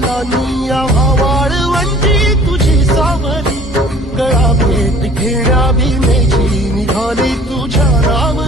फुलांनी आव्हा वाळवंटी तुझी सावली, गळा भेट घेण्या भीमेची निघाली तुझ्या राम